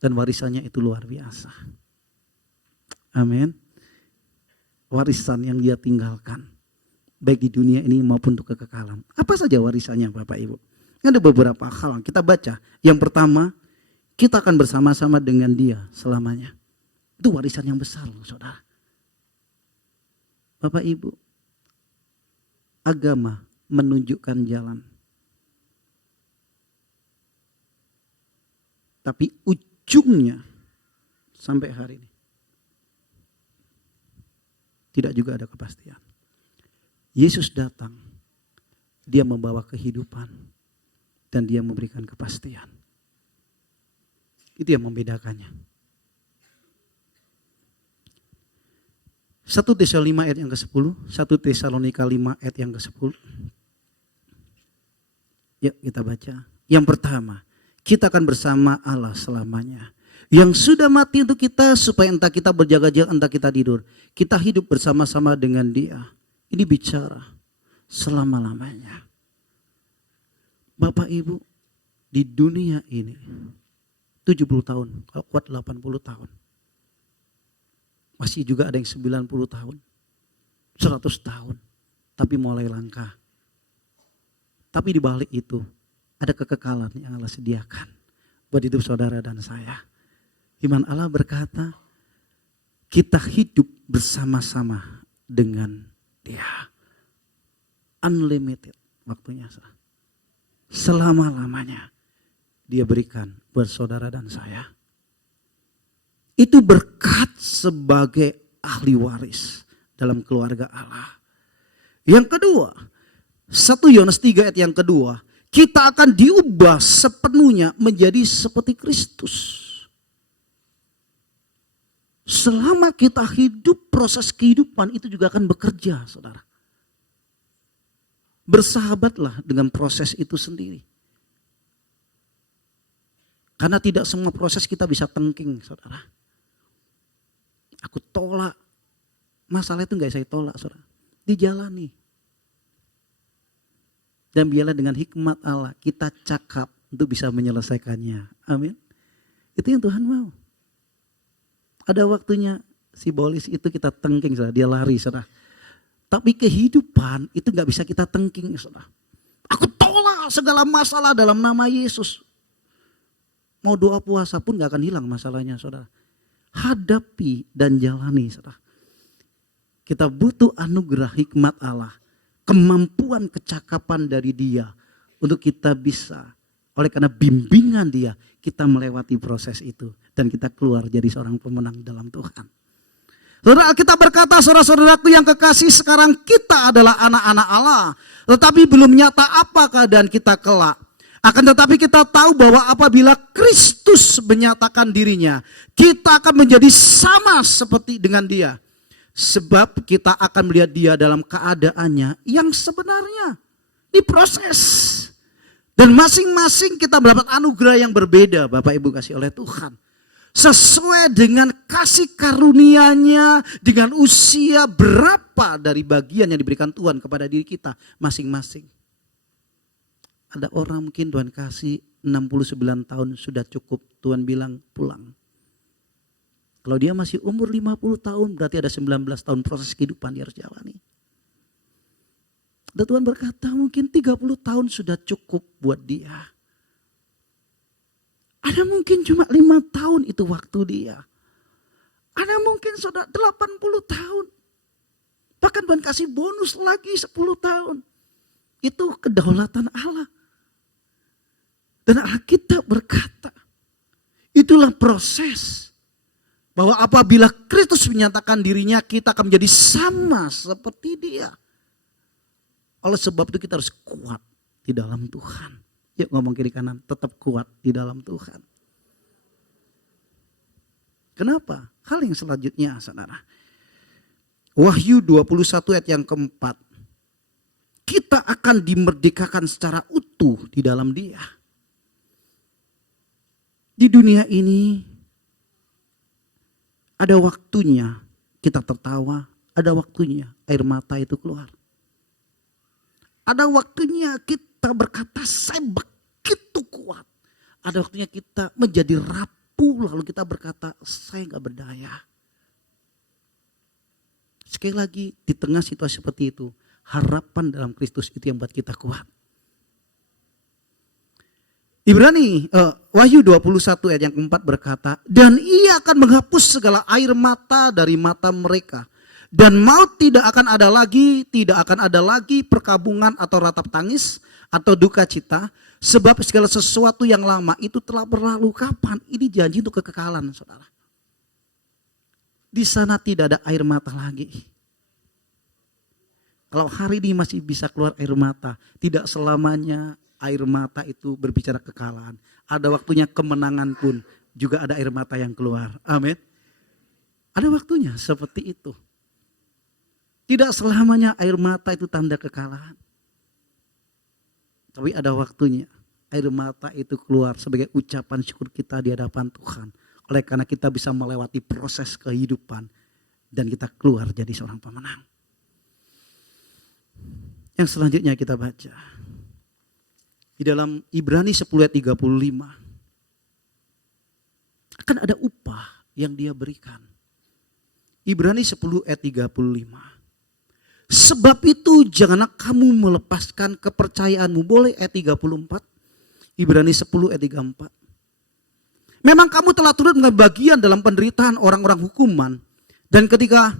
Dan warisannya itu luar biasa. Amin. Warisan yang dia tinggalkan, baik di dunia ini maupun untuk kekekalan. Apa saja warisannya Bapak Ibu? Ada beberapa hal kita baca. Yang pertama, kita akan bersama-sama dengan dia selamanya. Itu warisan yang besar loh saudara. Bapak Ibu, agama menunjukkan jalan. Tapi ujungnya sampai hari ini tidak juga ada kepastian. Yesus datang, dia membawa kehidupan dan dia memberikan kepastian. Itu yang membedakannya. 1 Tesalonika 5 ayat yang ke-10, 1 Tesalonika 5 ayat yang ke-10. Ya, kita baca. Yang pertama, kita akan bersama Allah selamanya. Yang sudah mati untuk kita supaya entah kita berjaga-jaga, entah kita tidur. Kita hidup bersama-sama dengan dia. Ini bicara selama-lamanya. Bapak Ibu, di dunia ini 70 tahun, kalau kuat 80 tahun. Masih juga ada yang 90 tahun, 100 tahun, tapi mulai langka. Tapi di balik itu ada kekekalan yang Allah sediakan buat hidup saudara dan saya. Iman Allah berkata, kita hidup bersama-sama dengan dia. Unlimited waktunya. Selama-lamanya dia berikan buat saudara dan saya. Itu berkat sebagai ahli waris dalam keluarga Allah. Yang kedua, 1 Yohanes 3 ayat yang kedua, kita akan diubah sepenuhnya menjadi seperti Kristus. Selama kita hidup, proses kehidupan itu juga akan bekerja, saudara. Bersahabatlah dengan proses itu sendiri. Karena tidak semua proses kita bisa tengking, saudara. Aku tolak. Masalah itu gak saya tolak, saudara. Dijalani. Dan biarlah dengan hikmat Allah kita cakap untuk bisa menyelesaikannya. Amin. Itu yang Tuhan mau. Ada waktunya si bolis itu kita tengking, saudara. Dia lari, saudara. Tapi kehidupan itu gak bisa kita tengking, saudara. Aku tolak segala masalah dalam nama Yesus. Mau doa puasa pun gak akan hilang masalahnya, saudara. Hadapi dan jalani, saudara. Kita butuh anugerah hikmat Allah. Kemampuan kecakapan dari dia. Untuk kita bisa Oleh karena bimbingan dia, kita melewati proses itu. Dan kita keluar jadi seorang pemenang dalam Tuhan. Saudara, kita berkata, saudara-saudaraku yang kekasih, sekarang kita adalah anak-anak Allah. Tetapi belum nyata apa keadaan kita kelak. Akan tetapi kita tahu bahwa apabila Kristus menyatakan dirinya, kita akan menjadi sama seperti dengan dia. Sebab kita akan melihat dia dalam keadaannya yang sebenarnya. Ini proses. Dan masing-masing kita mendapat anugerah yang berbeda, Bapak Ibu kasih oleh Tuhan. Sesuai dengan kasih karunia-Nya, dengan usia berapa dari bagian yang diberikan Tuhan kepada diri kita masing-masing. Ada orang mungkin Tuhan kasih 69 tahun sudah cukup, Tuhan bilang pulang. Kalau dia masih umur 50 tahun berarti ada 19 tahun proses kehidupan dia harus jalani. Dan Tuhan berkata mungkin 30 tahun sudah cukup buat dia. Ada mungkin cuma 5 tahun itu waktu dia. Ada mungkin sudah 80 tahun. Bahkan Tuhan kasih bonus lagi 10 tahun. Itu kedaulatan Allah. Dan Alkitab berkata, itulah proses. Bahwa apabila Kristus menyatakan dirinya, kita akan menjadi sama seperti dia. Oleh sebab itu kita harus kuat di dalam Tuhan. Yuk ngomong kiri kanan, tetap kuat di dalam Tuhan. Kenapa? Hal yang selanjutnya saudara. Wahyu 21 ayat yang keempat. Kita akan dimerdekakan secara utuh di dalam dia. Di dunia ini ada waktunya kita tertawa, ada waktunya air mata itu keluar. Ada waktunya kita berkata saya begitu kuat. Ada waktunya kita menjadi rapuh lalu kita berkata saya gak berdaya. Sekali lagi di tengah situasi seperti itu harapan dalam Kristus itu yang buat kita kuat. Wahyu 21 ayat yang keempat berkata, dan ia akan menghapus segala air mata dari mata mereka. Dan maut tidak akan ada lagi perkabungan atau ratap tangis atau duka cita. Sebab segala sesuatu yang lama itu telah berlalu. Kapan? Ini janji untuk kekekalan saudara. Di sana tidak ada air mata lagi. Kalau hari ini masih bisa keluar air mata, tidak selamanya air mata itu berbicara kekalahan. Ada waktunya kemenangan pun juga ada air mata yang keluar. Amin. Ada waktunya seperti itu. Tidak selamanya air mata itu tanda kekalahan. Tapi ada waktunya air mata itu keluar sebagai ucapan syukur kita di hadapan Tuhan. Oleh karena kita bisa melewati proses kehidupan dan kita keluar jadi seorang pemenang. Yang selanjutnya kita baca. Di dalam Ibrani 10 ayat 35. Akan ada upah yang dia berikan. Ibrani 10 ayat 35. Sebab itu janganlah kamu melepaskan kepercayaanmu. Boleh ayat 34. Ibrani 10 ayat 34. Memang kamu telah turut mengambil bagian dalam penderitaan orang-orang hukuman. Dan ketika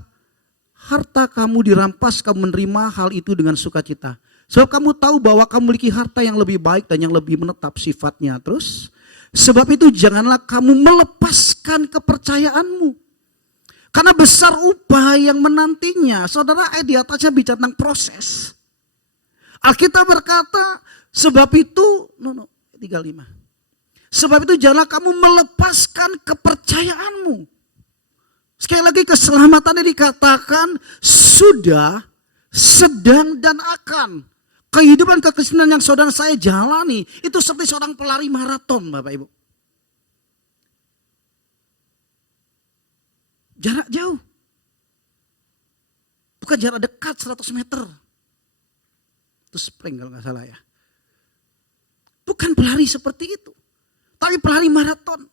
harta kamu dirampas, kamu menerima hal itu dengan sukacita. Sebab kamu tahu bahwa kamu memiliki harta yang lebih baik dan yang lebih menetap sifatnya. Terus, sebab itu janganlah kamu melepaskan kepercayaanmu. Karena besar upah yang menantinya. Saudara, ayat di atasnya bicara tentang proses. Alkitab berkata, sebab itu, 35. Sebab itu janganlah kamu melepaskan kepercayaanmu. Sekali lagi keselamatannya dikatakan sudah, sedang, dan akan. Kehidupan kekristenan yang saudara saya jalani itu seperti seorang pelari maraton Bapak Ibu. Jarak jauh. Bukan jarak dekat 100 meter. Itu sprint kalau gak salah ya. Bukan pelari seperti itu. Tapi pelari maraton.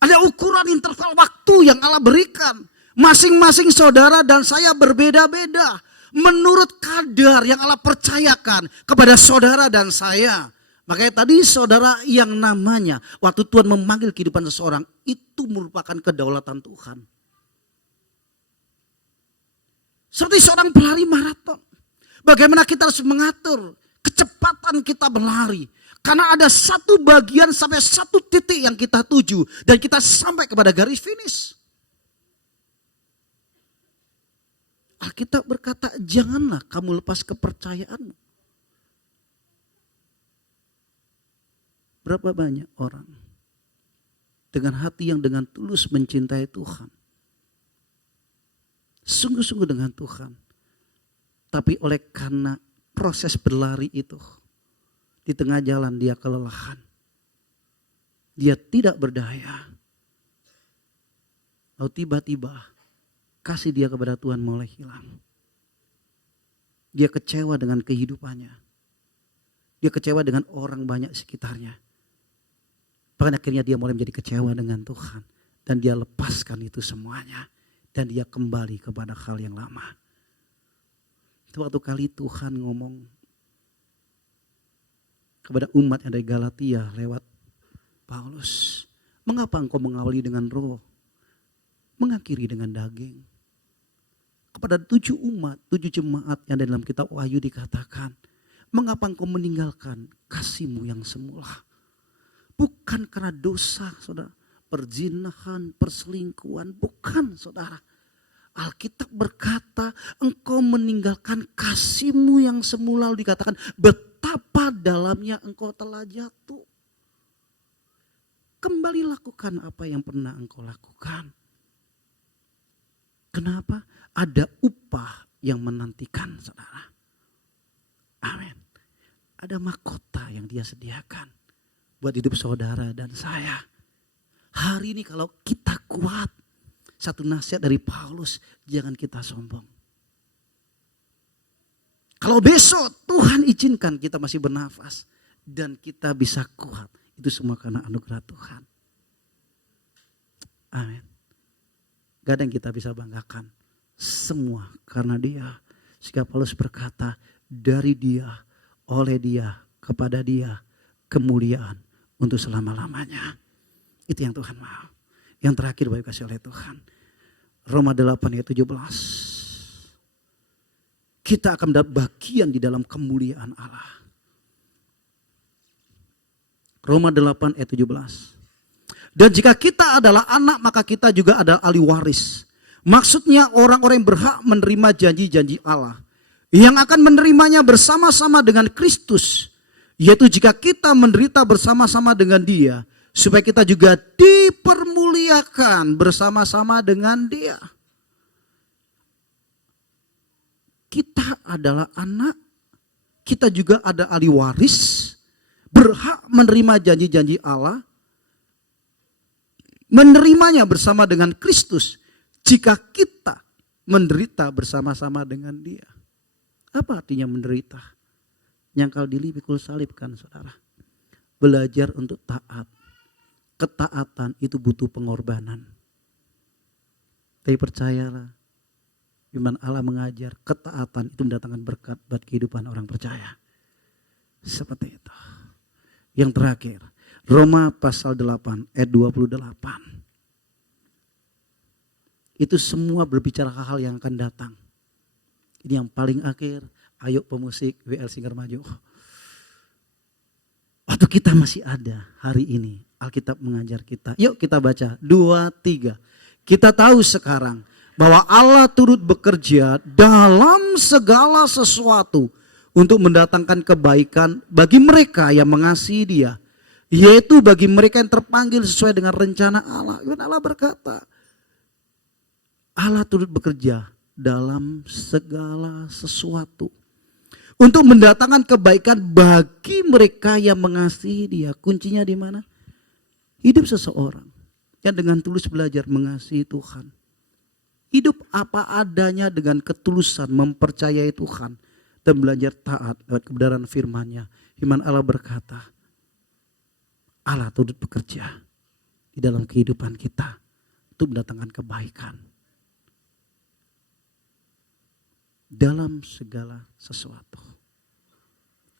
Ada ukuran interval waktu yang Allah berikan. Masing-masing saudara dan saya berbeda-beda. Menurut kadar yang Allah percayakan kepada saudara dan saya. Makanya tadi saudara yang namanya waktu Tuhan memanggil kehidupan seseorang itu merupakan kedaulatan Tuhan. Seperti seorang pelari maraton. Bagaimana kita harus mengatur kecepatan kita berlari. Karena ada satu bagian sampai satu titik yang kita tuju. Dan kita sampai kepada garis finish. Alkitab berkata, janganlah kamu lepas kepercayaanmu. Berapa banyak orang dengan hati yang dengan tulus mencintai Tuhan. Sungguh-sungguh dengan Tuhan. Tapi oleh karena proses berlari itu, di tengah jalan dia kelelahan. Dia tidak berdaya. Lalu tiba-tiba kasih dia kepada Tuhan mulai hilang. Dia kecewa dengan kehidupannya. Dia kecewa dengan orang banyak sekitarnya. Bahkan akhirnya dia mulai menjadi kecewa dengan Tuhan. Dan dia lepaskan itu semuanya. Dan dia kembali kepada hal yang lama. Suatu kali Tuhan ngomong kepada umat yang dari Galatia lewat Paulus. Mengapa engkau mengawali dengan roh? Mengakhiri dengan daging. Kepada 7 umat, 7 jemaat yang dalam kitab Wahyu dikatakan. Mengapa engkau meninggalkan kasihmu yang semula? Bukan karena dosa, saudara. Perzinahan, perselingkuhan, bukan, saudara. Alkitab berkata, engkau meninggalkan kasihmu yang semula. Lalu dikatakan, betapa dalamnya engkau telah jatuh. Kembali lakukan apa yang pernah engkau lakukan. Kenapa? Ada upah yang menantikan, saudara. Amin. Ada mahkota yang dia sediakan buat hidup saudara dan saya. Hari ini kalau kita kuat, satu nasihat dari Paulus, jangan kita sombong. Kalau besok Tuhan izinkan kita masih bernafas dan kita bisa kuat, itu semua karena anugerah Tuhan. Amin. Gak ada yang kita bisa banggakan, semua karena Dia. Sehingga Paulus berkata, dari Dia, oleh Dia, kepada Dia, kemuliaan untuk selama-lamanya. Itu yang Tuhan mau. Yang terakhir Bapak kasih oleh Tuhan. Roma 8 ayat 17. Kita akan mendapat bagian di dalam kemuliaan Allah. Roma 8 ayat 17. Dan jika kita adalah anak, maka kita juga adalah ahli waris. Maksudnya orang-orang yang berhak menerima janji-janji Allah. Yang akan menerimanya bersama-sama dengan Kristus. Yaitu jika kita menderita bersama-sama dengan Dia. Supaya kita juga dipermuliakan bersama-sama dengan Dia. Kita adalah anak, kita juga ada ahli waris, berhak menerima janji-janji Allah, menerimanya bersama dengan Kristus jika kita menderita bersama-sama dengan Dia. Apa artinya menderita? Nyangkal diri pikul salib kan, saudara. Belajar untuk taat. Ketaatan itu butuh pengorbanan. Tapi percayalah, firman Allah mengajar ketaatan itu mendatangkan berkat buat kehidupan orang percaya. Seperti itu. Yang terakhir, Roma pasal 8 ayat 28. Itu semua berbicara hal-hal yang akan datang. Ini yang paling akhir. Ayo pemusik WL Singer maju. Waktu kita masih ada hari ini. Alkitab mengajar kita. Yuk kita baca 2, 3. Kita tahu sekarang bahwa Allah turut bekerja dalam segala sesuatu untuk mendatangkan kebaikan bagi mereka yang mengasihi Dia. Yaitu bagi mereka yang terpanggil sesuai dengan rencana Allah. Allah berkata, Allah turut bekerja dalam segala sesuatu untuk mendatangkan kebaikan bagi mereka yang mengasihi Dia. Kuncinya di mana? Hidup seseorang yang dengan tulus belajar mengasihi Tuhan. Hidup apa adanya dengan ketulusan mempercayai Tuhan. Dan belajar taat lewat kebenaran firman-Nya. Firman Allah berkata, Allah turut bekerja di dalam kehidupan kita untuk mendatangkan kebaikan. Dalam segala sesuatu.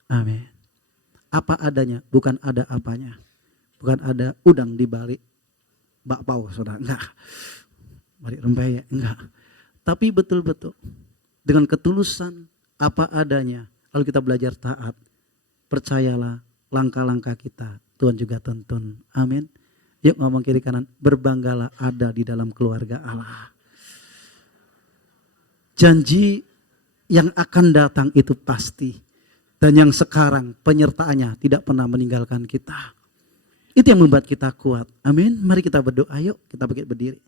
Amin. Apa adanya, bukan ada apanya. Bukan ada udang di balik bakpao, saudara. Enggak. Balik rempeyek, enggak. Tapi betul-betul dengan ketulusan apa adanya. Lalu kita belajar taat. Percayalah langkah-langkah kita Tuhan juga tuntun. Amin. Yuk ngomong kiri kanan, berbanggalah ada di dalam keluarga Allah. Janji yang akan datang itu pasti. Dan yang sekarang penyertaannya tidak pernah meninggalkan kita. Itu yang membuat kita kuat. Amin. Mari kita berdoa, yuk kita bangkit berdiri.